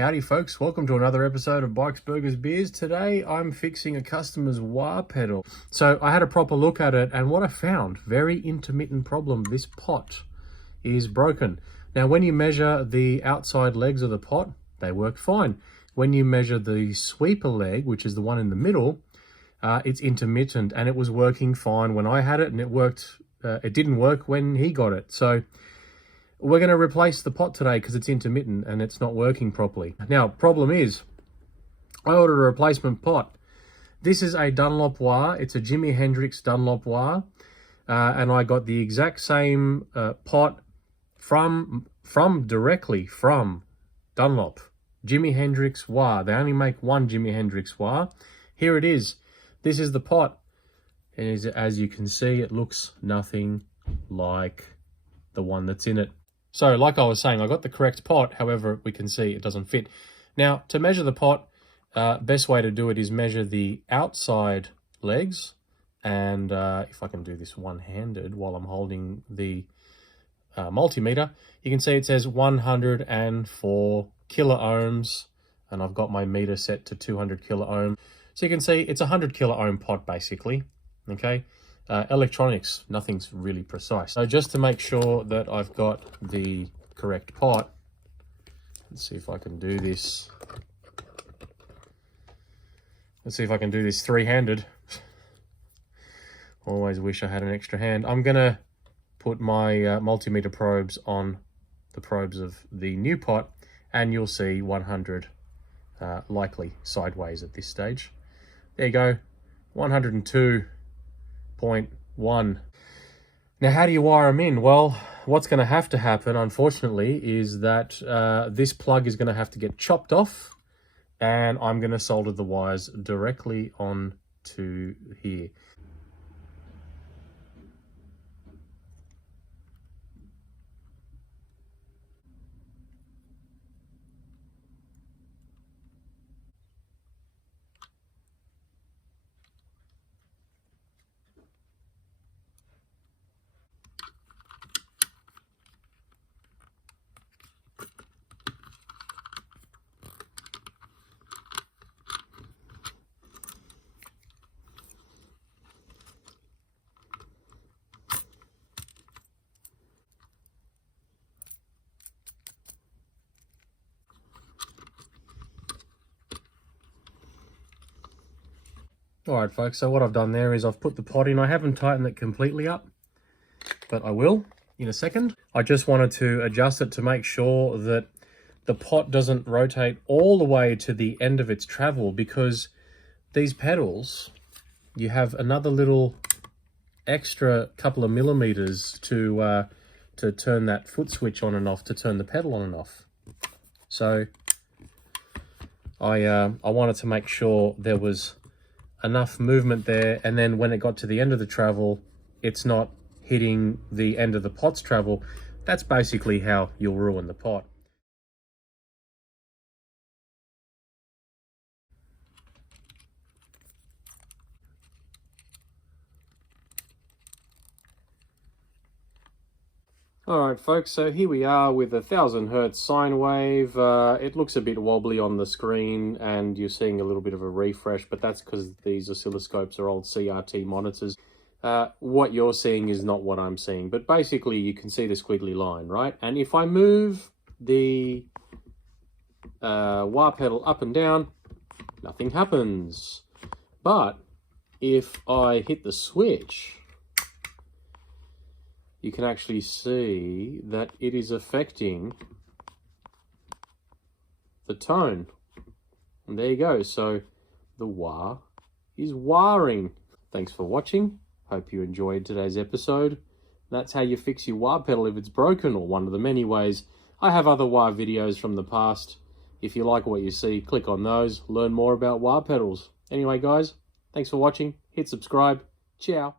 Howdy folks, welcome to another episode of Bikes, Burgers, Beers. Today I'm fixing a customer's wah pedal. So I had a proper look at it and what I found, very intermittent problem. This pot is broken. Now when you measure the outside legs of the pot, they work fine. When you measure the sweeper leg, which is the one in the middle, it's intermittent and it was working fine when I had it and it didn't work when he got it. So we're going to replace the pot today because it's intermittent and it's not working properly. Now, problem is, I ordered a replacement pot. This is a Dunlop wah. It's a Jimi Hendrix Dunlop wah. And I got the exact same pot directly from Dunlop. Jimi Hendrix wah. They only make one Jimi Hendrix wah. Here it is. This is the pot. And as you can see, it looks nothing like the one that's in it. So, like I was saying, I got the correct pot, however, we can see it doesn't fit. Now, to measure the pot, best way to do it is measure the outside legs. And if I can do this one-handed while I'm holding the multimeter, you can see it says 104 kilo ohms, and I've got my meter set to 200 kilo ohm. So you can see it's a 100 kilo ohm pot, basically, okay? Electronics, nothing's really precise. So just to make sure that I've got the correct pot, let's see if I can do this. Let's see if I can do this three-handed. Always wish I had an extra hand. I'm gonna put my multimeter probes on the probes of the new pot and you'll see 100 likely sideways at this stage. There you go, 102.1. Now, how do you wire them in? Well, what's going to happen, unfortunately, is that this plug is going to have to get chopped off, and I'm going to solder the wires directly on to here. Alright folks, so what I've done there is I've put the pot in. I haven't tightened it completely up, but I will in a second. I just wanted to adjust it to make sure that the pot doesn't rotate all the way to the end of its travel, because these pedals, you have another little extra couple of millimeters to turn that foot switch on and off, to turn the pedal on and off. So I wanted to make sure there was enough movement there, and then when it got to the end of the travel, it's not hitting the end of the pot's travel. That's basically how you'll ruin the pot. Alright folks, so here we are with a 1000 hertz sine wave. It looks a bit wobbly on the screen and you're seeing a little bit of a refresh, but that's because these oscilloscopes are old CRT monitors. What you're seeing is not what I'm seeing, but basically you can see the squiggly line, right? And if I move the wah pedal up and down, nothing happens. But if I hit the switch, you can actually see that it is affecting the tone. And there you go. So the wah is wahring. Thanks for watching. Hope you enjoyed today's episode. That's how you fix your wah pedal if it's broken, or one of the many ways. I have other wah videos from the past. If you like what you see, click on those. Learn more about wah pedals. Anyway, guys, thanks for watching. Hit subscribe. Ciao.